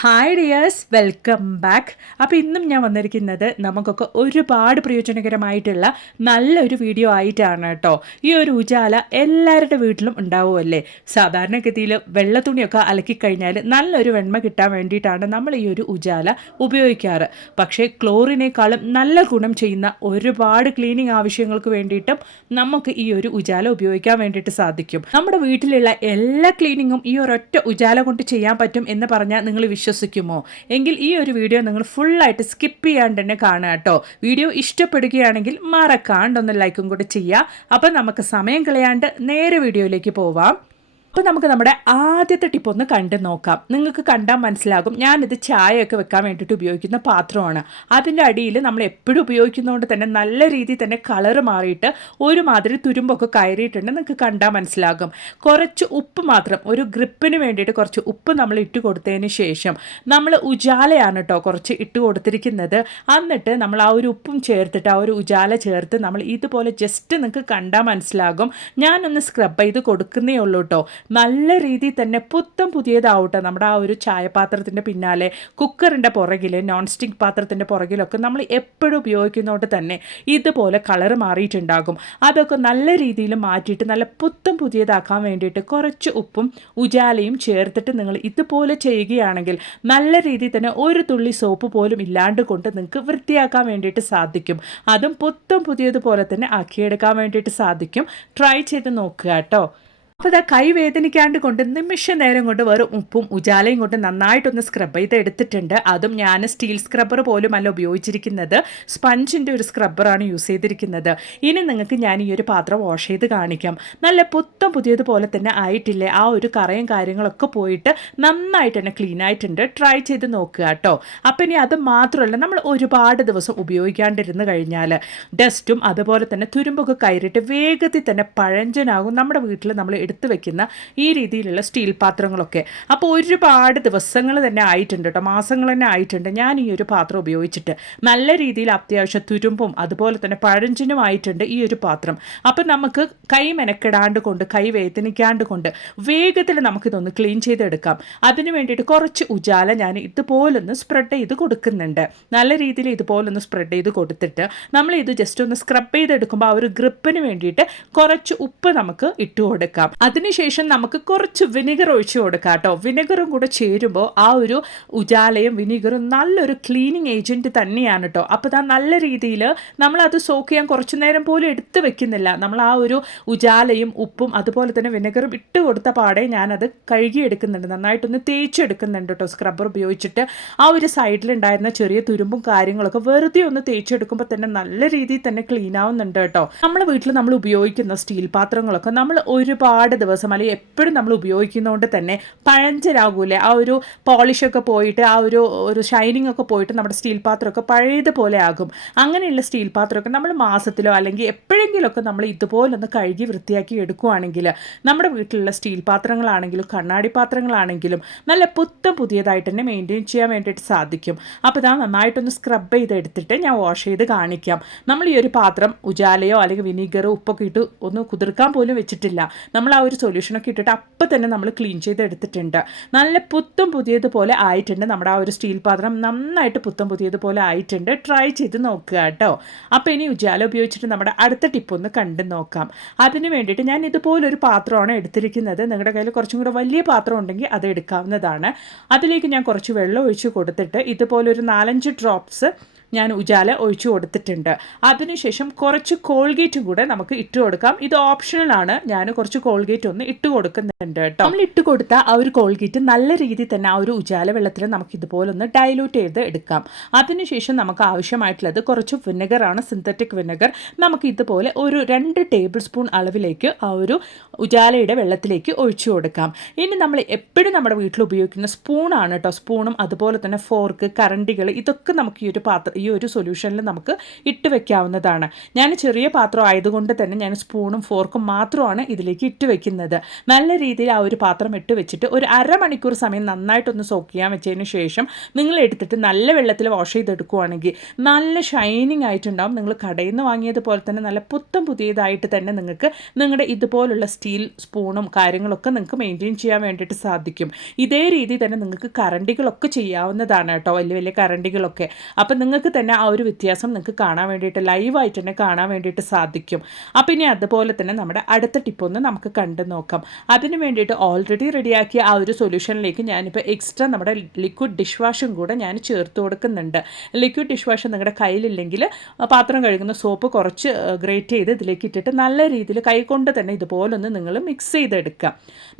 Hi dears welcome back അപ്പോൾ ഇന്നും ഞാൻ വന്നിരിക്കുന്നത് നമുക്കൊക്കെ ഒരുപാട് പ്രയോജനകരമായിട്ടുള്ള നല്ലൊരു വീഡിയോ ആയിട്ടാണ് കേട്ടോ. ഈ ഒരു ഉജാല എല്ലാവരുടെ വീട്ടിലും ഉണ്ടാവുമല്ലേ? സാധാരണഗതിയിൽ വെള്ള തുണിയൊക്കെ അലക്കിക്കഴിഞ്ഞാൽ നല്ലൊരു വെണ്മ കിട്ടാൻ വേണ്ടിയിട്ടാണ് നമ്മൾ ഈ ഒരു ഉജാല ഉപയോഗിക്കാറ്. പക്ഷേ ക്ലോറിനേക്കാളും നല്ല ഗുണം ചെയ്യുന്ന ഒരുപാട് ക്ലീനിങ് ആവശ്യങ്ങൾക്ക് വേണ്ടിയിട്ടും നമുക്ക് ഈ ഒരു ഉജാല ഉപയോഗിക്കാൻ വേണ്ടിയിട്ട് സാധിക്കും. നമ്മുടെ വീട്ടിലുള്ള എല്ലാ ക്ലീനിങ്ങും ഈ ഒരൊറ്റ ഉജാല കൊണ്ട് ചെയ്യാൻ പറ്റും എന്ന് പറഞ്ഞാൽ നിങ്ങൾ വിശ്വസിക്കുമോ? എങ്കിൽ ഈ ഒരു വീഡിയോ നിങ്ങൾ ഫുള്ളായിട്ട് സ്കിപ്പ് ചെയ്യാണ്ട് തന്നെ കാണുക കേട്ടോ. വീഡിയോ ഇഷ്ടപ്പെടുകയാണെങ്കിൽ മറക്കാണ്ടൊന്ന് ലൈക്കും കൂടി ചെയ്യുക. അപ്പം നമുക്ക് സമയം കളയാണ്ട് നേരെ വീഡിയോയിലേക്ക് പോവാം. അപ്പോൾ നമുക്ക് നമ്മുടെ ആദ്യത്തെ ടിപ്പ് ഒന്ന് കണ്ട് നോക്കാം. നിങ്ങൾക്ക് കണ്ടാൽ മനസ്സിലാകും. ഞാനിത് ചായയൊക്കെ വെക്കാൻ വേണ്ടിയിട്ട് ഉപയോഗിക്കുന്ന പാത്രമാണ്. അതിന്റെ അടിയിൽ നമ്മൾ എപ്പോഴും ഉപയോഗിക്കുന്നതുകൊണ്ട് തന്നെ നല്ല രീതിയിൽ തന്നെ കളറ് മാറിയിട്ട് ഒരുമാതിരി തുരുമ്പൊക്കെ കയറിയിട്ടുണ്ട്. നിങ്ങൾക്ക് കണ്ടാൽ മനസ്സിലാകും. കുറച്ച് ഉപ്പ് മാത്രം ഒരു ഗ്രിപ്പിന് വേണ്ടിയിട്ട് കുറച്ച് ഉപ്പ് നമ്മൾ ഇട്ട് കൊടുത്തതിന് ശേഷം നമ്മൾ ഉജാലയാണ് കേട്ടോ കുറച്ച് ഇട്ട് കൊടുത്തിരിക്കുന്നത്. എന്നിട്ട് നമ്മൾ ആ ഒരു ഉപ്പും ചേർത്തിട്ട് ആ ഒരു ഉജാല ചേർത്ത് നമ്മൾ ഇതുപോലെ ജസ്റ്റ് നിങ്ങൾക്ക് കണ്ടാൽ മനസ്സിലാകും. ഞാനൊന്ന് സ്ക്രബ് ചെയ്ത് കൊടുക്കുന്നേ ഉള്ളൂ കേട്ടോ നല്ല രീതിയിൽ തന്നെ പുത്തം പുതിയതാവട്ടെ നമ്മുടെ ആ ഒരു ചായപാത്രത്തിന്റെ പിന്നാലെ കുക്കറിന്റെ പുറകിൽ നോൺ സ്റ്റിക്ക് പാത്രത്തിന്റെ പുറകിലൊക്കെ നമ്മൾ എപ്പോഴും ഉപയോഗിക്കുന്നതുകൊണ്ട് തന്നെ ഇതുപോലെ കളർ മാറിയിട്ടുണ്ടാകും. അതൊക്കെ നല്ല രീതിയിൽ മാറ്റിയിട്ട് നല്ല പുത്തം പുതിയതാക്കാൻ വേണ്ടിയിട്ട് കുറച്ച് ഉപ്പും ഉജാലയും ചേർത്തിട്ട് നിങ്ങൾ ഇതുപോലെ ചെയ്യുകയാണെങ്കിൽ നല്ല രീതിയിൽ തന്നെ ഒരു തുള്ളി സോപ്പ് പോലും ഇല്ലാണ്ട് കൊണ്ട് നിങ്ങൾക്ക് വൃത്തിയാക്കാൻ വേണ്ടിയിട്ട് സാധിക്കും. അതും പുത്തം പുതിയതുപോലെ തന്നെ ആക്കിയെടുക്കാൻ വേണ്ടിയിട്ട് സാധിക്കും. ട്രൈ ചെയ്ത് നോക്കുക കേട്ടോ. അപ്പോൾ ഇതാ കൈ വേദനിക്കാണ്ട് കൊണ്ട് നിമിഷ നേരം കൊണ്ട് വെറും ഉപ്പും ഉജാലയും കൊണ്ട് നന്നായിട്ടൊന്ന് സ്ക്രബ് ചെയ്ത് എടുത്തിട്ടുണ്ട്. അതും ഞാൻ സ്റ്റീൽ സ്ക്രബ്ബർ പോലും അല്ല ഉപയോഗിച്ചിരിക്കുന്നത്. സ്പഞ്ചിന്റെ ഒരു സ്ക്രബ്ബറാണ് യൂസ് ചെയ്തിരിക്കുന്നത്. ഇനി നിങ്ങൾക്ക് ഞാൻ ഈ ഒരു പാത്രം വാഷ് ചെയ്ത് കാണിക്കാം. നല്ല പുത്തം പുതിയതുപോലെ തന്നെ ആയിട്ടില്ലേ? ആ ഒരു കറയും കാര്യങ്ങളൊക്കെ പോയിട്ട് നന്നായിട്ട് തന്നെ ക്ലീൻ ആയിട്ടുണ്ട്. ട്രൈ ചെയ്ത് നോക്കുക കേട്ടോ. അപ്പം ഇനി അത് മാത്രമല്ല നമ്മൾ ഒരുപാട് ദിവസം ഉപയോഗിക്കാണ്ടിരുന്ന് കഴിഞ്ഞാൽ ഡസ്റ്റും അതുപോലെ തന്നെ തുരുമ്പൊക്കെ കയറിയിട്ട് വേഗത്തിൽ തന്നെ പഴഞ്ചനാകും. നമ്മുടെ വീട്ടിൽ നമ്മൾ എടുത്തു വെക്കുന്ന ഈ രീതിയിലുള്ള സ്റ്റീൽ പാത്രങ്ങളൊക്കെ. അപ്പോൾ ഒരുപാട് ദിവസങ്ങൾ തന്നെ ആയിട്ടുണ്ട് കേട്ടോ. മാസങ്ങൾ തന്നെ ആയിട്ടുണ്ട്. ഞാൻ ഈ ഒരു പാത്രം ഉപയോഗിച്ചിട്ട് നല്ല രീതിയിൽ അത്യാവശ്യം തുരുമ്പും അതുപോലെ തന്നെ പഴഞ്ചിനും ആയിട്ടുണ്ട് ഈ ഒരു പാത്രം. അപ്പം നമുക്ക് കൈ മെനക്കെടാണ്ട് കൊണ്ട് കൈ വേദനിക്കാണ്ട് കൊണ്ട് വേഗത്തിൽ നമുക്കിതൊന്ന് ക്ലീൻ ചെയ്തെടുക്കാം. അതിന് വേണ്ടിയിട്ട് കുറച്ച് ഉജാല ഞാൻ ഇതുപോലൊന്ന് സ്പ്രെഡ് ചെയ്ത് കൊടുക്കുന്നുണ്ട്. നല്ല രീതിയിൽ ഇതുപോലൊന്ന് സ്പ്രെഡ് ചെയ്ത് കൊടുത്തിട്ട് നമ്മൾ ഇത് ജസ്റ്റ് ഒന്ന് സ്ക്രബ് ചെയ്തെടുക്കുമ്പോൾ ആ ഒരു ഗ്രിപ്പിന് വേണ്ടിയിട്ട് കുറച്ച് ഉപ്പ് നമുക്ക് ഇട്ട് കൊടുക്കാം. അതിനുശേഷം നമുക്ക് കുറച്ച് വിനെഗർ ഒഴിച്ച് കൊടുക്കാം കേട്ടോ. വിനെഗറും കൂടെ ചേരുമ്പോൾ ആ ഒരു ഉജാലയും വിനെഗറും നല്ലൊരു ക്ലീനിങ് ഏജന്റ് തന്നെയാണ് കേട്ടോ. അപ്പോൾ ഇതാ നല്ല രീതിയിൽ നമ്മളത് സോക്ക് ചെയ്യാൻ കുറച്ച് നേരം പോലും എടുത്ത് വെക്കുന്നില്ല. നമ്മൾ ആ ഒരു ഉജാലയും ഉപ്പും അതുപോലെ തന്നെ വിനെഗറും ഇട്ട് കൊടുത്ത പാടെ ഞാനത് കഴുകിയെടുക്കുന്നുണ്ട്. നന്നായിട്ടൊന്ന് തേച്ചെടുക്കുന്നുണ്ട് കേട്ടോ സ്ക്രബ്ബർ ഉപയോഗിച്ചിട്ട്. ആ ഒരു സൈഡിലുണ്ടായിരുന്ന ചെറിയ തുരുമ്പും കാര്യങ്ങളൊക്കെ വെറുതെ ഒന്ന് തേച്ചെടുക്കുമ്പോൾ തന്നെ നല്ല രീതിയിൽ തന്നെ ക്ലീൻ ആവുന്നുണ്ട് കേട്ടോ. നമ്മുടെ വീട്ടിൽ നമ്മൾ ഉപയോഗിക്കുന്ന സ്റ്റീൽ പാത്രങ്ങളൊക്കെ നമ്മൾ ഒരുപാട് ദിവസം അല്ലെങ്കിൽ എപ്പോഴും നമ്മൾ ഉപയോഗിക്കുന്നതുകൊണ്ട് തന്നെ പഴഞ്ചരാകൂലേ ആ ഒരു പോളിഷൊക്കെ പോയിട്ട് ആ ഒരു ഒരു ഷൈനിങ് ഒക്കെ പോയിട്ട് നമ്മുടെ സ്റ്റീൽ പാത്രമൊക്കെ പഴയതുപോലെ ആകും. അങ്ങനെയുള്ള സ്റ്റീൽ പാത്രമൊക്കെ നമ്മൾ മാസത്തിലോ അല്ലെങ്കിൽ എപ്പോഴെങ്കിലുമൊക്കെ നമ്മൾ ഇതുപോലൊന്ന് കഴുകി വൃത്തിയാക്കി എടുക്കുകയാണെങ്കിൽ നമ്മുടെ വീട്ടിലുള്ള സ്റ്റീൽ പാത്രങ്ങളാണെങ്കിലും കണ്ണാടി പാത്രങ്ങളാണെങ്കിലും നല്ല പുത്തം പുതിയതായിട്ട് തന്നെ മെയിന്റെയിൻ ചെയ്യാൻ വേണ്ടിയിട്ട് സാധിക്കും. അപ്പോൾ ഇതാ നന്നായിട്ടൊന്ന് സ്ക്രബ് ചെയ്തെടുത്തിട്ട് ഞാൻ വാഷ് ചെയ്ത് കാണിക്കാം. നമ്മൾ ഈ ഒരു പാത്രം ഉജാലയോ അല്ലെങ്കിൽ വിനീഗറോ ഉപ്പൊക്കെ ഇട്ട് ഒന്ന് കുതിർക്കാൻ പോലും വെച്ചിട്ടില്ല. നമ്മൾ ആ ഒരു സൊല്യൂഷനൊക്കെ ഇട്ടിട്ട് അപ്പം തന്നെ നമ്മൾ ക്ലീൻ ചെയ്ത് എടുത്തിട്ടുണ്ട് നല്ല പുത്തും പുതിയതുപോലെ ആയിട്ടുണ്ട്. നമ്മുടെ ആ ഒരു സ്റ്റീൽ പാത്രം നന്നായിട്ട് പുത്തും പുതിയതുപോലെ ആയിട്ടുണ്ട്. ട്രൈ ചെയ്ത് നോക്കുക കേട്ടോ. അപ്പോൾ ഇനി ഉജാല ഉപയോഗിച്ചിട്ട് നമ്മുടെ അടുത്ത ടിപ്പ് ഒന്ന് കണ്ടു നോക്കാം. അതിന് വേണ്ടിയിട്ട് ഞാൻ ഇതുപോലൊരു പാത്രമാണ് എടുത്തിരിക്കുന്നത്. നിങ്ങളുടെ കയ്യിൽ കുറച്ചും കൂടെ വലിയ പാത്രം ഉണ്ടെങ്കിൽ അത് എടുക്കാവുന്നതാണ്. അതിലേക്ക് ഞാൻ കുറച്ച് വെള്ളം ഒഴിച്ച് കൊടുത്തിട്ട് ഇതുപോലൊരു നാലഞ്ച് ഡ്രോപ്സ് ഞാൻ ഉജാല ഒഴിച്ചു കൊടുത്തിട്ടുണ്ട്. അതിനുശേഷം കുറച്ച് കോൾഗേറ്റും കൂടെ നമുക്ക് ഇട്ട് കൊടുക്കാം. ഇത് ഓപ്ഷണൽ ആണ്. ഞാൻ കുറച്ച് കോൾഗേറ്റ് ഒന്ന് ഇട്ട് കൊടുക്കുന്നുണ്ട് കേട്ടോ. നമ്മൾ ഇട്ട് കൊടുത്ത ആ ഒരു കോൾഗേറ്റ് നല്ല രീതിയിൽ തന്നെ ആ ഒരു ഉജാല വെള്ളത്തിൽ നമുക്ക് ഇതുപോലെ ഒന്ന് ഡൈലൂട്ട് ചെയ്ത് എടുക്കാം. അതിനുശേഷം നമുക്ക് ആവശ്യമായിട്ടുള്ളത് കുറച്ച് വിനെഗറാണ് സിന്തറ്റിക് വിനഗർ നമുക്ക് ഇതുപോലെ ഒരു രണ്ട് ടേബിൾ സ്പൂൺ അളവിലേക്ക് ആ ഒരു ഉജാലയുടെ വെള്ളത്തിലേക്ക് ഒഴിച്ചു കൊടുക്കാം. ഇനി നമ്മൾ എപ്പോഴും നമ്മുടെ വീട്ടിൽ ഉപയോഗിക്കുന്ന സ്പൂണാണ് കേട്ടോ. സ്പൂണും അതുപോലെ തന്നെ ഫോർക്ക് കറണ്ടികൾ ഇതൊക്കെ നമുക്ക് ഈ ഒരു പാത്രം ഈ ഒരു സൊല്യൂഷനിൽ നമുക്ക് ഇട്ട് വെക്കാവുന്നതാണ്. ഞാൻ ചെറിയ പാത്രം ആയതുകൊണ്ട് തന്നെ ഞാൻ സ്പൂണും ഫോർക്കും മാത്രമാണ് ഇതിലേക്ക് ഇട്ട് വെക്കുന്നത്. നല്ല രീതിയിൽ ആ ഒരു പാത്രം ഇട്ട് വെച്ചിട്ട് ഒരു അരമണിക്കൂർ സമയം നന്നായിട്ടൊന്ന് സോക്ക് ചെയ്യാൻ വെച്ചതിന് ശേഷം നിങ്ങൾ എടുത്തിട്ട് നല്ല വെള്ളത്തിൽ വാഷ് ചെയ്തെടുക്കുകയാണെങ്കിൽ നല്ല ഷൈനിങ് ആയിട്ടുണ്ടാവും. നിങ്ങൾ കടയിൽ നിന്ന് വാങ്ങിയതുപോലെ തന്നെ നല്ല പുത്തം പുതിയതായിട്ട് തന്നെ നിങ്ങൾക്ക് നിങ്ങളുടെ ഇതുപോലുള്ള സ്റ്റീൽ സ്പൂണും കാര്യങ്ങളൊക്കെ നിങ്ങൾക്ക് മെയിന്റെയിൻ ചെയ്യാൻ വേണ്ടിയിട്ട് സാധിക്കും. ഇതേ രീതി തന്നെ നിങ്ങൾക്ക് കറണ്ടികളൊക്കെ ചെയ്യാവുന്നതാണ് കേട്ടോ വലിയ വലിയ കറണ്ടികളൊക്കെ. അപ്പം നിങ്ങൾക്ക് തന്നെ ആ ഒരു വ്യത്യാസം നിങ്ങൾക്ക് കാണാൻ വേണ്ടിയിട്ട് ലൈവായിട്ട് തന്നെ കാണാൻ വേണ്ടിയിട്ട് സാധിക്കും. അപ്പം ഇനി അതുപോലെ തന്നെ നമ്മുടെ അടുത്ത ടിപ്പൊന്ന് നമുക്ക് കണ്ടു നോക്കാം. അതിന് വേണ്ടിയിട്ട് ഓൾറെഡി റെഡിയാക്കിയ ആ ഒരു സൊല്യൂഷനിലേക്ക് ഞാനിപ്പോൾ എക്സ്ട്രാ നമ്മുടെ ലിക്വിഡ് ഡിഷ് വാഷും കൂടെ ഞാൻ ചേർത്ത് കൊടുക്കുന്നുണ്ട്. ലിക്വിഡ് ഡിഷ് വാഷ് നിങ്ങളുടെ കയ്യിലില്ലെങ്കിൽ പാത്രം കഴുകുന്ന സോപ്പ് കുറച്ച് ഗ്രേറ്റ് ചെയ്ത് ഇതിലേക്ക് ഇട്ടിട്ട് നല്ല രീതിയിൽ കൈകൊണ്ട് തന്നെ ഇതുപോലൊന്ന് നിങ്ങൾ മിക്സ് ചെയ്തെടുക്കുക.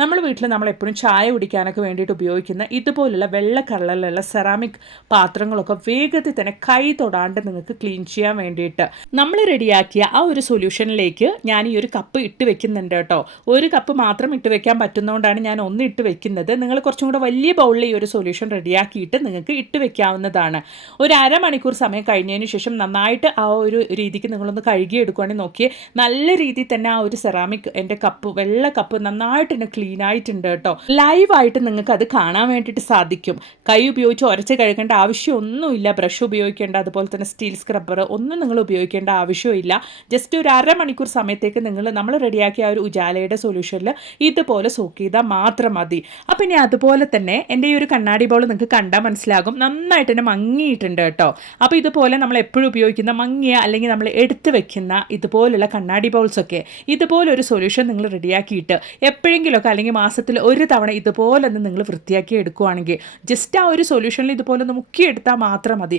നമ്മൾ വീട്ടിൽ നമ്മൾ എപ്പോഴും ചായ കുടിക്കാനൊക്കെ വേണ്ടിയിട്ട് ഉപയോഗിക്കുന്ന ഇതുപോലുള്ള വെള്ള കളറിലുള്ള സെറാമിക് പാത്രങ്ങളൊക്കെ വേഗത്തിൽ തന്നെ തൊടാണ്ട് നിങ്ങൾക്ക് ക്ലീൻ ചെയ്യാൻ വേണ്ടിയിട്ട്. നമ്മൾ റെഡിയാക്കിയ ആ ഒരു സൊല്യൂഷനിലേക്ക് ഞാൻ ഈ ഒരു കപ്പ് ഇട്ട് വെക്കുന്നുണ്ട് കേട്ടോ. ഒരു കപ്പ് മാത്രം ഇട്ട് വെക്കാൻ പറ്റുന്നതുകൊണ്ടാണ് ഞാൻ ഒന്ന് ഇട്ട് വെക്കുന്നത്. നിങ്ങൾ കുറച്ചും കൂടെ വലിയ ബൗളിൽ ഈ ഒരു സൊല്യൂഷൻ റെഡിയാക്കിയിട്ട് നിങ്ങൾക്ക് ഇട്ട് വെക്കാവുന്നതാണ്. ഒരു അരമണിക്കൂർ സമയം കഴിഞ്ഞതിന് ശേഷം നന്നായിട്ട് ആ ഒരു രീതിക്ക് നിങ്ങളൊന്ന് കഴുകി എടുക്കുകയാണെങ്കിൽ നോക്കിയേ നല്ല രീതിയിൽ തന്നെ ആ ഒരു സെറാമിക് എന്റെ കപ്പ് വെള്ള കപ്പ് നന്നായിട്ട് തന്നെ ക്ലീൻ ആയിട്ടുണ്ട് കേട്ടോ. ലൈവായിട്ട് നിങ്ങൾക്ക് അത് കാണാൻ വേണ്ടിയിട്ട് സാധിക്കും. കൈ ഉപയോഗിച്ച് ഉരച്ച് കഴുകേണ്ട ആവശ്യമൊന്നുമില്ല ബ്രഷ് ഉപയോഗിക്കേണ്ട അതുപോലെ തന്നെ സ്റ്റീൽ സ്ക്രബ്ബർ ഒന്നും നിങ്ങൾ ഉപയോഗിക്കേണ്ട ആവശ്യമില്ല ജസ്റ്റ് ഒരു അരമണിക്കൂർ സമയത്തേക്ക് നിങ്ങൾ നമ്മൾ റെഡിയാക്കിയ ആ ഒരു ഉജാലയുടെ സൊല്യൂഷനിൽ ഇതുപോലെ സോക്ക് ചെയ്താൽ മാത്രം മതി. അപ്പം ഇനി അതുപോലെ തന്നെ എന്റെ ഈ ഒരു കണ്ണാടി ബോൾ നിങ്ങൾക്ക് കണ്ടാൽ മനസ്സിലാകും. നന്നായിട്ട് തന്നെ മങ്ങിയിട്ടുണ്ട് കേട്ടോ. അപ്പോൾ ഇതുപോലെ നമ്മൾ എപ്പോഴും ഉപയോഗിക്കുന്ന മങ്ങിയ അല്ലെങ്കിൽ നമ്മൾ എടുത്തു വെക്കുന്ന ഇതുപോലുള്ള കണ്ണാടി ബൗൾസൊക്കെ ഇതുപോലെ ഒരു സൊല്യൂഷൻ നിങ്ങൾ റെഡിയാക്കിയിട്ട് എപ്പോഴെങ്കിലുമൊക്കെ അല്ലെങ്കിൽ മാസത്തിൽ ഒരു തവണ ഇതുപോലെ ഒന്ന് നിങ്ങൾ വൃത്തിയാക്കി എടുക്കുകയാണെങ്കിൽ ജസ്റ്റ് ആ ഒരു സൊല്യൂഷനിൽ ഇതുപോലെ ഒന്ന് മുക്കിയെടുത്താൽ മാത്രം മതി.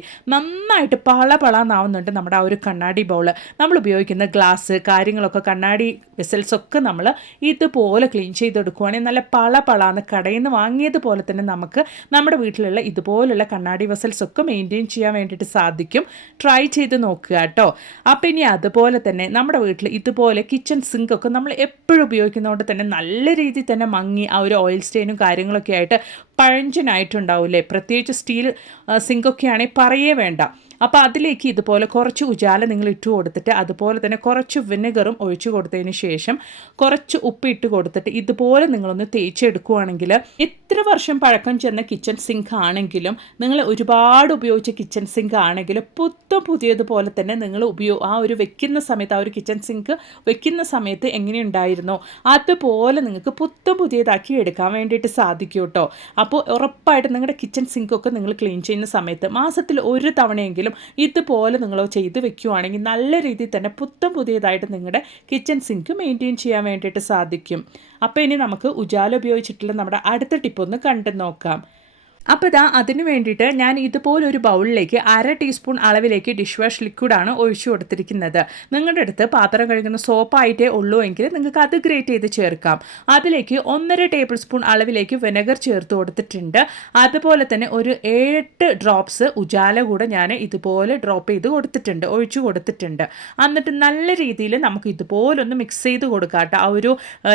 നന്നായിട്ട് പള പളാന്നാവുന്നുണ്ട് നമ്മുടെ ആ ഒരു കണ്ണാടി ബൗൾ നമ്മൾ ഉപയോഗിക്കുന്ന ഗ്ലാസ് കാര്യങ്ങളൊക്കെ കണ്ണാടി വെസൽസ് ഒക്കെ നമ്മൾ ഇതുപോലെ ക്ലീൻ ചെയ്തെടുക്കുവാണെങ്കിൽ നല്ല പള പളാന്ന് കടയിൽ നിന്ന് വാങ്ങിയതുപോലെ തന്നെ നമുക്ക് നമ്മുടെ വീട്ടിലുള്ള ഇതുപോലുള്ള കണ്ണാടി വെസൽസ് ഒക്കെ മെയിന്റെയിൻ ചെയ്യാൻ വേണ്ടിയിട്ട് സാധിക്കും. ട്രൈ ചെയ്ത് നോക്കുക കേട്ടോ. അപ്പം ഇനി അതുപോലെ തന്നെ നമ്മുടെ വീട്ടിൽ ഇതുപോലെ കിച്ചൺ സിങ്ക് ഒക്കെ നമ്മൾ എപ്പോഴും ഉപയോഗിക്കുന്നതുകൊണ്ട് തന്നെ നല്ല രീതിയിൽ തന്നെ മങ്ങി ആ ഒരു ഓയിൽ സ്റ്റെയിനും കാര്യങ്ങളൊക്കെ ആയിട്ട് പഴഞ്ചനായിട്ടുണ്ടാവില്ലേ? പ്രത്യേകിച്ച് സ്റ്റീൽ സിങ്കൊക്കെ ആണെങ്കിൽ പറയേ വേണ്ട. അപ്പോൾ അതിലേക്ക് ഇതുപോലെ കുറച്ച് ഉജാല നിങ്ങൾ ഇട്ട് കൊടുത്തിട്ട് അതുപോലെ തന്നെ കുറച്ച് വിനെഗറും ഒഴിച്ചു കൊടുത്തതിന് ശേഷം കുറച്ച് ഉപ്പ് ഇട്ട് കൊടുത്തിട്ട് ഇതുപോലെ നിങ്ങളൊന്ന് തേച്ചെടുക്കുകയാണെങ്കിൽ എത്ര വർഷം പഴക്കം ചെന്ന കിച്ചൺ സിങ്ക് ആണെങ്കിലും നിങ്ങൾ ഒരുപാട് ഉപയോഗിച്ച കിച്ചൺ സിങ്ക് ആണെങ്കിലും പുത്തം പുതിയതുപോലെ തന്നെ നിങ്ങൾ ഉപയോഗ ആ ഒരു വെക്കുന്ന സമയത്ത് ആ ഒരു കിച്ചൺ സിങ്ക് വെക്കുന്ന സമയത്ത് എങ്ങനെയുണ്ടായിരുന്നോ അതുപോലെ നിങ്ങൾക്ക് പുത്തം പുതിയതാക്കി എടുക്കാൻ വേണ്ടിയിട്ട് സാധിക്കും കേട്ടോ അപ്പോൾ ഉറപ്പായിട്ട് നിങ്ങളുടെ കിച്ചൺ സിങ്കൊക്കെ നിങ്ങൾ ക്ലീൻ ചെയ്യുന്ന സമയത്ത് മാസത്തിൽ ഒരു തവണയെങ്കിലും ആണെങ്കിലും ഇതുപോലെ നിങ്ങൾ ചെയ്ത് വെക്കുകയാണെങ്കിൽ നല്ല രീതിയിൽ തന്നെ പുത്തം പുതിയതായിട്ട് നിങ്ങളുടെ കിച്ചൺ സിങ്ക് മെയിന്റെയിൻ ചെയ്യാൻ വേണ്ടിയിട്ട് സാധിക്കും. അപ്പോൾ ഇനി നമുക്ക് ഉജാല ഉപയോഗിച്ചിട്ടുള്ള നമ്മുടെ അടുത്ത ടിപ്പ് ഒന്ന് കണ്ടു നോക്കാം. അപ്പോൾ ഇതാ അതിന് വേണ്ടിയിട്ട് ഞാൻ ഇതുപോലൊരു ബൗളിലേക്ക് അര ടീസ്പൂൺ അളവിലേക്ക് ഡിഷ് വാഷ് ലിക്വിഡാണ് ഒഴിച്ചു കൊടുത്തിരിക്കുന്നത്. നിങ്ങളുടെ അടുത്ത് പാത്രം കഴുകുന്ന സോപ്പായിട്ടേ ഉള്ളൂ എങ്കിൽ നിങ്ങൾക്ക് അത് ഗ്രേറ്റ് ചെയ്ത് ചേർക്കാം. അതിലേക്ക് ഒന്നര ടേബിൾ സ്പൂൺ അളവിലേക്ക് വിനെഗർ ചേർത്ത് കൊടുത്തിട്ടുണ്ട്. അതുപോലെ തന്നെ ഒരു എട്ട് ഡ്രോപ്സ് ഉജാല കൂടെ ഞാൻ ഇതുപോലെ ഡ്രോപ്പ് ചെയ്ത് കൊടുത്തിട്ടുണ്ട് ഒഴിച്ചു കൊടുത്തിട്ടുണ്ട്. എന്നിട്ട് നല്ല രീതിയിൽ നമുക്ക് ഇതുപോലൊന്ന് മിക്സ് ചെയ്ത് കൊടുക്കാം കേട്ടോ. ആ ഒരു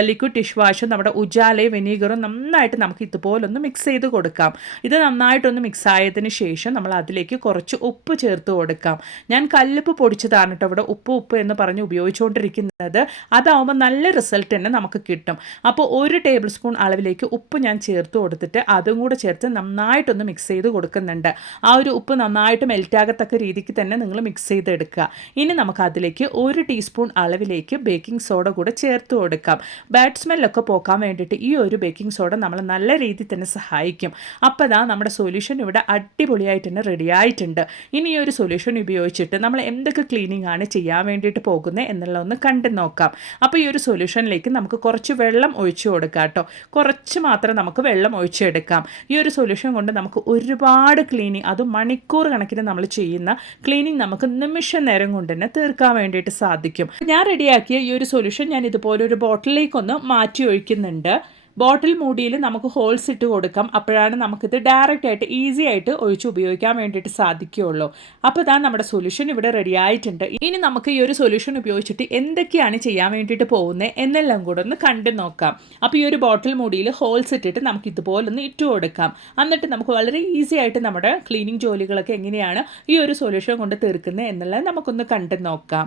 ലിക്വിഡ് ഡിഷ് വാഷും നമ്മുടെ ഉജാലയും വിനീഗറും നന്നായിട്ട് നമുക്ക് ഇതുപോലൊന്ന് മിക്സ് ചെയ്ത് കൊടുക്കാം. ഇത് നന്നായിട്ടൊന്ന് മിക്സ് ആയതിന് ശേഷം നമ്മൾ അതിലേക്ക് കുറച്ച് ഉപ്പ് ചേർത്ത് കൊടുക്കാം. ഞാൻ കല്ലുപ്പ് പൊടിച്ചതാണ് കേട്ടോ ഇവിടെ ഉപ്പ് ഉപ്പ് എന്ന് പറഞ്ഞ് ഉപയോഗിച്ചുകൊണ്ടിരിക്കുന്നത്. അതാവുമ്പോൾ നല്ല റിസൾട്ട് തന്നെ നമുക്ക് കിട്ടും. അപ്പോൾ ഒരു ടേബിൾ സ്പൂൺ അളവിലേക്ക് ഉപ്പ് ഞാൻ ചേർത്ത് കൊടുത്തിട്ട് അതും കൂടെ ചേർത്ത് നന്നായിട്ടൊന്ന് മിക്സ് ചെയ്ത് കൊടുക്കുന്നുണ്ട്. ആ ഒരു ഉപ്പ് നന്നായിട്ട് മെൽറ്റാകത്തക്ക രീതിക്ക് തന്നെ നിങ്ങൾ മിക്സ് ചെയ്തെടുക്കുക. ഇനി നമുക്ക് അതിലേക്ക് ഒരു ടീസ്പൂൺ അളവിലേക്ക് ബേക്കിംഗ് സോഡ കൂടെ ചേർത്ത് കൊടുക്കാം. ബാഡ് സ്മെല്ലൊക്കെ പോക്കാൻ വേണ്ടിയിട്ട് ഈ ഒരു ബേക്കിംഗ് സോഡ നമ്മൾ നല്ല രീതിയിൽ തന്നെ സഹായിക്കും. അപ്പോൾ അപ്പോൾ അതാ നമ്മുടെ സൊല്യൂഷൻ ഇവിടെ അടിപൊളിയായിട്ട് തന്നെ റെഡി ആയിട്ടുണ്ട്. ഇനി ഈ ഒരു സൊല്യൂഷൻ ഉപയോഗിച്ചിട്ട് നമ്മൾ എന്തൊക്കെ ക്ലീനിങ് ആണ് ചെയ്യാൻ വേണ്ടിയിട്ട് പോകുന്നത് എന്നുള്ളതൊന്ന് കണ്ടു നോക്കാം. അപ്പോൾ ഈ ഒരു സൊല്യൂഷനിലേക്ക് നമുക്ക് കുറച്ച് വെള്ളം ഒഴിച്ചു കൊടുക്കാം കേട്ടോ കുറച്ച് മാത്രം നമുക്ക് വെള്ളം ഒഴിച്ചെടുക്കാം. ഈ ഒരു സൊല്യൂഷൻ കൊണ്ട് നമുക്ക് ഒരുപാട് ക്ലീനിങ് അത് മണിക്കൂർ കണക്കിന് നമ്മൾ ചെയ്യുന്ന ക്ലീനിങ് നമുക്ക് നിമിഷ നേരം കൊണ്ട് തന്നെ തീർക്കാൻ വേണ്ടിയിട്ട് സാധിക്കും. ഞാൻ റെഡിയാക്കിയ ഈ ഒരു സൊല്യൂഷൻ ഞാൻ ഇതുപോലെ ഒരു ബോട്ടിലേക്കൊന്ന് മാറ്റി ഒഴിക്കുന്നുണ്ട്. ബോട്ടിൽ മൂടിയിൽ നമുക്ക് ഹോൾസ് ഇട്ട് കൊടുക്കാം. അപ്പോഴാണ് നമുക്കിത് ഡയറക്റ്റ് ആയിട്ട് ഈസി ആയിട്ട് ഒഴിച്ച് ഉപയോഗിക്കാൻ വേണ്ടിയിട്ട് സാധിക്കുകയുള്ളൂ. അപ്പോൾ ഇതാ നമ്മുടെ സൊല്യൂഷൻ ഇവിടെ റെഡി ആയിട്ടുണ്ട്. ഇനി നമുക്ക് ഈ ഒരു സൊല്യൂഷൻ ഉപയോഗിച്ചിട്ട് എന്തൊക്കെയാണ് ചെയ്യാൻ വേണ്ടിയിട്ട് പോകുന്നത് എന്നെല്ലാം കൂടെ ഒന്ന് കണ്ടു നോക്കാം. അപ്പോൾ ഈ ഒരു ബോട്ടിൽ മൂടിയിൽ ഹോൾസ് ഇട്ടിട്ട് നമുക്ക് ഇതുപോലെ ഒന്ന് ഇട്ട് കൊടുക്കാം. എന്നിട്ട് നമുക്ക് വളരെ ഈസി ആയിട്ട് നമ്മുടെ ക്ലീനിങ് ജോലികളൊക്കെ എങ്ങനെയാണ് ഈ ഒരു സൊല്യൂഷൻ കൊണ്ട് തീർക്കുന്നത് എന്നുള്ളത് നമുക്കൊന്ന് കണ്ടു നോക്കാം.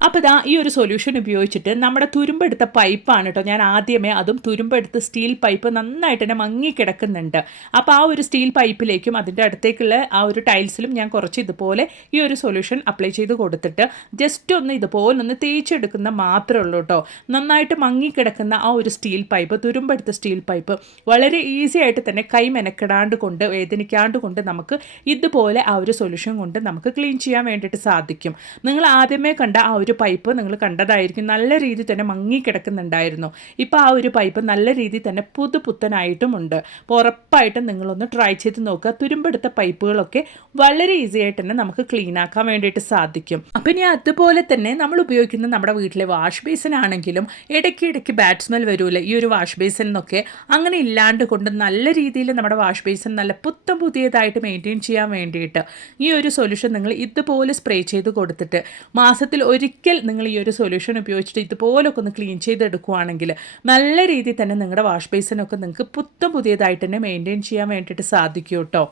അപ്പോൾ ഇതാ ഈ ഒരു സൊല്യൂഷൻ ഉപയോഗിച്ചിട്ട് നമ്മുടെ തുരുമ്പെടുത്ത പൈപ്പാണ് കേട്ടോ ഞാൻ ആദ്യമേ അതും തുരുമ്പെടുത്ത് സ്റ്റീൽ പൈപ്പ് നന്നായിട്ട് തന്നെ മങ്ങി കിടക്കുന്നുണ്ട്. അപ്പോൾ ആ ഒരു സ്റ്റീൽ പൈപ്പിലേക്കും അതിന്റെ അടുത്തേക്കുള്ള ആ ഒരു ടൈൽസിലും ഞാൻ കുറച്ച് ഇതുപോലെ ഈ ഒരു സൊല്യൂഷൻ അപ്ലൈ ചെയ്ത് കൊടുത്തിട്ട് ജസ്റ്റ് ഒന്ന് ഇതുപോലെ ഒന്ന് തേച്ചെടുക്കുന്ന മാത്രമേ ഉള്ളൂ കേട്ടോ നന്നായിട്ട് മങ്ങി കിടക്കുന്ന ആ ഒരു സ്റ്റീൽ പൈപ്പ് തുരുമ്പെടുത്ത സ്റ്റീൽ പൈപ്പ് വളരെ ഈസി ആയിട്ട് തന്നെ കൈ മെനക്കെടാണ്ട് കൊണ്ട് വേദനിക്കാണ്ട് കൊണ്ട് നമുക്ക് ഇതുപോലെ ആ ഒരു സൊല്യൂഷൻ കൊണ്ട് നമുക്ക് ക്ലീൻ ചെയ്യാൻ വേണ്ടിയിട്ട് സാധിക്കും. നിങ്ങൾ ആദ്യമേ കണ്ട ആ ഒരു പൈപ്പ് നിങ്ങൾ കണ്ടതായിരിക്കും. നല്ല രീതിയിൽ തന്നെ മങ്ങി കിടക്കുന്നുണ്ടായിരുന്നു. ഇപ്പോൾ ആ ഒരു പൈപ്പ് നല്ല രീതിയിൽ തന്നെ പുതു പുത്തനായിട്ടുമുണ്ട് അപ്പോൾ ഉറപ്പായിട്ടും നിങ്ങളൊന്ന് ട്രൈ ചെയ്ത് നോക്കുക. തുരുമ്പെടുത്ത പൈപ്പുകളൊക്കെ വളരെ ഈസി ആയിട്ട് തന്നെ നമുക്ക് ക്ലീൻ ആക്കാൻ വേണ്ടിയിട്ട് സാധിക്കും. അപ്പം ഇനി അതുപോലെ തന്നെ നമ്മൾ ഉപയോഗിക്കുന്ന നമ്മുടെ വീട്ടിലെ വാഷ് ബേസിൻ ആണെങ്കിലും ഇടയ്ക്ക് ഇടയ്ക്ക് ബാഡ് സ്മെൽ വരൂലേ? ഈ ഒരു വാഷ് ബേസിൻ എന്നൊക്കെ. അങ്ങനെ ഇല്ലാണ്ട് കൊണ്ട് നല്ല രീതിയിൽ നമ്മുടെ വാഷ് ബേസിൻ നല്ല പുത്തം പുതിയതായിട്ട് മെയിന്റെയിൻ ചെയ്യാൻ വേണ്ടിയിട്ട് ഈ ഒരു സൊല്യൂഷൻ നിങ്ങൾ ഇതുപോലെ സ്പ്രേ ചെയ്ത് കൊടുത്തിട്ട് മാസത്തിൽ ഒരിക്കൽ നിങ്ങൾ ഈ ഒരു സൊല്യൂഷൻ ഉപയോഗിച്ചിട്ട് ഇതുപോലൊക്കെ ഒന്ന് ക്ലീൻ ചെയ്തെടുക്കുവാണെങ്കിൽ നല്ല രീതിയിൽ തന്നെ നിങ്ങളുടെ വാഷ് ബേസിനൊക്കെ നിങ്ങൾക്ക് പുത്തം പുതിയതായിട്ട് തന്നെ മെയിന്റെയിൻ ചെയ്യാൻ വേണ്ടിയിട്ട് സാധിക്കും കേട്ടോ.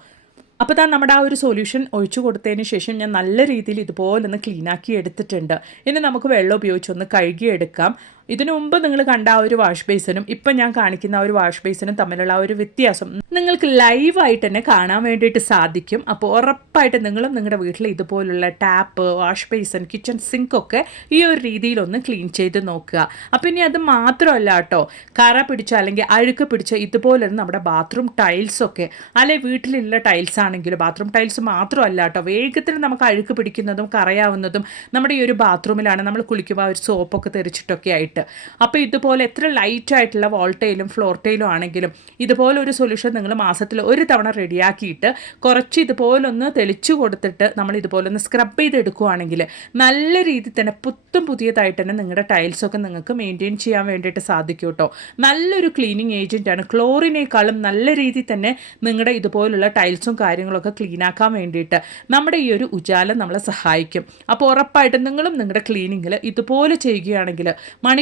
അപ്പോൾ താൻ നമ്മുടെ ആ ഒരു സൊല്യൂഷൻ ഒഴിച്ചു കൊടുത്തതിന് ശേഷം ഞാൻ നല്ല രീതിയിൽ ഇതുപോലൊന്ന് ക്ലീനാക്കി എടുത്തിട്ടുണ്ട്. ഇനി നമുക്ക് വെള്ളം ഉപയോഗിച്ച് ഒന്ന് കഴുകിയെടുക്കാം. ഇതിനു മുമ്പ് നിങ്ങൾ കണ്ട ആ ഒരു വാഷ് ബേസിനും ഇപ്പം ഞാൻ കാണിക്കുന്ന ആ ഒരു വാഷ് ബേസിനും തമ്മിലുള്ള ആ ഒരു വ്യത്യാസം നിങ്ങൾക്ക് ലൈവായിട്ട് തന്നെ കാണാൻ വേണ്ടിയിട്ട് സാധിക്കും. അപ്പോൾ ഉറപ്പായിട്ട് നിങ്ങളും നിങ്ങളുടെ വീട്ടിൽ ഇതുപോലുള്ള tap wash basin kitchen sink ഒക്കെ ഈ ഒരു രീതിയിലൊന്ന് ക്ലീൻ ചെയ്ത് നോക്കുക. അപ്പം ഇനി അത് മാത്രമല്ല കേട്ടോ കറ പിടിച്ച അല്ലെങ്കിൽ അഴുക്ക് പിടിച്ച ഇതുപോലെ നമ്മുടെ ബാത്റൂം ടൈൽസൊക്കെ അല്ലെ വീട്ടിലുള്ള ടൈൽസ് ആണെങ്കിലും ബാത്റൂം ടൈൽസ് മാത്രമല്ല കേട്ടോ വേഗത്തിൽ നമുക്ക് അഴുക്ക് പിടിക്കുന്നതും കറയാവുന്നതും നമ്മുടെ ഈ ഒരു ബാത്റൂമിലാണ് നമ്മൾ കുളിക്കുമ്പോൾ ഒരു സോപ്പൊക്കെ തെറിച്ചിട്ടൊക്കെ ആയിട്ട് അപ്പോൾ ഇതുപോലെ എത്ര ലൈറ്റ് ആയിട്ടുള്ള വോൾട്ടയിലും ഫ്ലോർ ടൈലും ആണെങ്കിലും ഇതുപോലെ ഒരു സൊല്യൂഷൻ നിങ്ങൾ മാസത്തിൽ ഒരു തവണ റെഡിയാക്കിയിട്ട് കുറച്ച് ഇതുപോലൊന്ന് തെളിച്ചു കൊടുത്തിട്ട് നമ്മൾ ഇതുപോലൊന്ന് സ്ക്രബ് ചെയ്തെടുക്കുകയാണെങ്കിൽ നല്ല രീതിയിൽ തന്നെ പുത്തും പുതിയതായിട്ട് തന്നെ നിങ്ങളുടെ ടൈൽസൊക്കെ നിങ്ങൾക്ക് മെയിന്റെയിൻ ചെയ്യാൻ വേണ്ടിയിട്ട് സാധിക്കും കേട്ടോ. നല്ലൊരു ക്ലീനിങ് ഏജന്റാണ് ക്ലോറിനേക്കാളും നല്ല രീതിയിൽ തന്നെ നിങ്ങളുടെ ഇതുപോലുള്ള ടൈൽസും കാര്യങ്ങളൊക്കെ ക്ലീനാക്കാൻ വേണ്ടിയിട്ട് നമ്മുടെ ഈ ഒരു ഉജാല നമ്മളെ സഹായിക്കും. അപ്പോൾ ഉറപ്പായിട്ടും നിങ്ങളും നിങ്ങളുടെ ക്ലീനിങ്ങിൽ ഇതുപോലെ ചെയ്യുകയാണെങ്കിൽ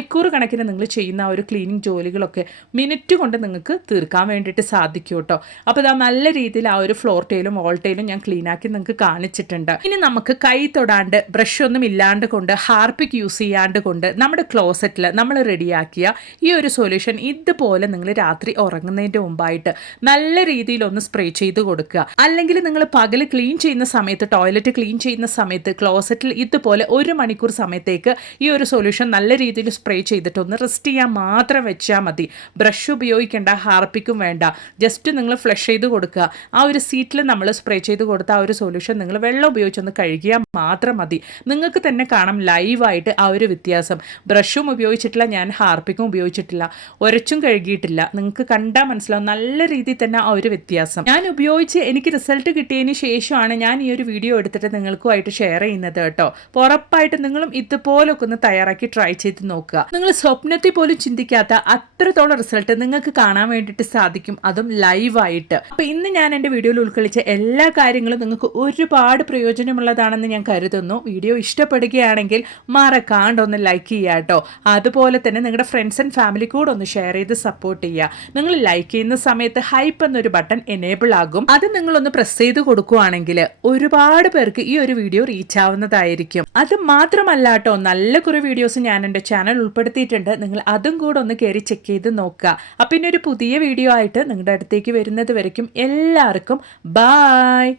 മണിക്കൂർ കണക്കിന് നിങ്ങൾ ചെയ്യുന്ന ആ ഒരു ക്ലീനിങ് ജോലികളൊക്കെ മിനിറ്റ് കൊണ്ട് നിങ്ങൾക്ക് തീർക്കാൻ വേണ്ടിയിട്ട് സാധിക്കും കേട്ടോ. അപ്പോൾ ഇതാ നല്ല രീതിയിൽ ആ ഒരു ഫ്ലോർ ടൈലും വോൾ ടൈലും ഞാൻ ക്ലീനാക്കി നിങ്ങൾക്ക് കാണിച്ചിട്ടുണ്ട്. ഇനി നമുക്ക് കൈ തൊടാണ്ട് ബ്രഷ് ഒന്നും ഇല്ലാണ്ട് കൊണ്ട് ഹാർപ്പിക് യൂസ് ചെയ്യാണ്ട് കൊണ്ട് നമ്മുടെ ക്ലോസറ്റിൽ നമ്മൾ റെഡിയാക്കിയ ഈ ഒരു സൊല്യൂഷൻ ഇതുപോലെ നിങ്ങൾ രാത്രി ഉറങ്ങുന്നതിന്റെ മുമ്പായിട്ട് നല്ല രീതിയിൽ ഒന്ന് സ്പ്രേ ചെയ്ത് കൊടുക്കുക. അല്ലെങ്കിൽ നിങ്ങൾ പകൽ ക്ലീൻ ചെയ്യുന്ന സമയത്ത് ടോയ്ലറ്റ് ക്ലീൻ ചെയ്യുന്ന സമയത്ത് ക്ലോസറ്റിൽ ഇതുപോലെ ഒരു മണിക്കൂർ സമയത്തേക്ക് ഈ ഒരു സൊല്യൂഷൻ നല്ല രീതിയിൽ സ്പ്രേ ചെയ്തിട്ട് ഒന്ന് റെസ്റ്റ് ചെയ്യാൻ മാത്രം വെച്ചാൽ മതി. ബ്രഷ് ഉപയോഗിക്കേണ്ട ഹാർപ്പിക്കും വേണ്ട. ജസ്റ്റ് നിങ്ങൾ ഫ്ലഷ് ചെയ്ത് കൊടുക്കുക. ആ ഒരു സീറ്റിൽ നമ്മൾ സ്പ്രേ ചെയ്ത് കൊടുത്ത ആ ഒരു സൊല്യൂഷൻ നിങ്ങൾ വെള്ളം ഉപയോഗിച്ചൊന്ന് കഴുകിയാൽ മാത്രം മതി. നിങ്ങൾക്ക് തന്നെ കാണാം ലൈവായിട്ട് ആ ഒരു വ്യത്യാസം. ബ്രഷും ഉപയോഗിച്ചിട്ടില്ല ഞാൻ ഹാർപ്പിക്കും ഉപയോഗിച്ചിട്ടില്ല. ഒരച്ചും കഴുകിയിട്ടില്ല. നിങ്ങൾക്ക് കണ്ടാൽ മനസ്സിലാവും നല്ല രീതിയിൽ തന്നെ ആ ഒരു വ്യത്യാസം. ഞാൻ ഉപയോഗിച്ച് എനിക്ക് റിസൾട്ട് കിട്ടിയതിന് ശേഷമാണ് ഞാൻ ഈ ഒരു വീഡിയോ എടുത്തിട്ട് നിങ്ങൾക്കുമായിട്ട് ഷെയർ ചെയ്യുന്നത് കേട്ടോ. ഉറപ്പായിട്ട് നിങ്ങളും ഇതുപോലൊക്കെ ഒന്ന് തയ്യാറാക്കി ട്രൈ ചെയ്ത് നോക്കുക. നിങ്ങൾ സ്വപ്നത്തെ പോലും ചിന്തിക്കാത്ത അത്രത്തോളം റിസൾട്ട് നിങ്ങൾക്ക് കാണാൻ വേണ്ടിയിട്ട് സാധിക്കും. അതും ലൈവായിട്ട് അപ്പോൾ ഇന്ന് ഞാൻ എന്റെ വീഡിയോയിൽ ഉൾക്കൊള്ളിച്ച എല്ലാ കാര്യങ്ങളും നിങ്ങൾക്ക് ഒരുപാട് പ്രയോജനമുള്ളതാണെന്ന് ഞാൻ കരുതുന്നു. വീഡിയോ ഇഷ്ടപ്പെടുകയാണെങ്കിൽ മറക്കാണ്ട് ഒന്ന് ലൈക്ക് ചെയ്യുക കേട്ടോ. അതുപോലെ തന്നെ നിങ്ങളുടെ ഫ്രണ്ട്സ് ആൻഡ് ഫാമിലി കൂടെ ഒന്ന് ഷെയർ ചെയ്ത് സപ്പോർട്ട് ചെയ്യുക. നിങ്ങൾ ലൈക്ക് ചെയ്യുന്ന സമയത്ത് ഹൈപ്പ് എന്നൊരു ബട്ടൺ എനേബിൾ ആകും. അത് നിങ്ങളൊന്ന് പ്രസ് ചെയ്ത് കൊടുക്കുകയാണെങ്കിൽ ഒരുപാട് പേർക്ക് ഈ ഒരു വീഡിയോ റീച്ച് ആവുന്നതായിരിക്കും. അത് മാത്രമല്ല കേട്ടോ നല്ല കുറേ വീഡിയോസ് ഞാൻ എന്റെ ചാനൽ ഉൾപ്പെടുത്തിയിട്ടുണ്ട്. നിങ്ങൾ അതും കൂടെ ഒന്ന് കയറി ചെക്ക് ചെയ്ത് നോക്കുക. അപ്പം ഇനി ഒരു പുതിയ വീഡിയോ ആയിട്ട് നിങ്ങളുടെ അടുത്തേക്ക് വരുന്നത് വരയ്ക്കും. എല്ലാവർക്കും ബായ്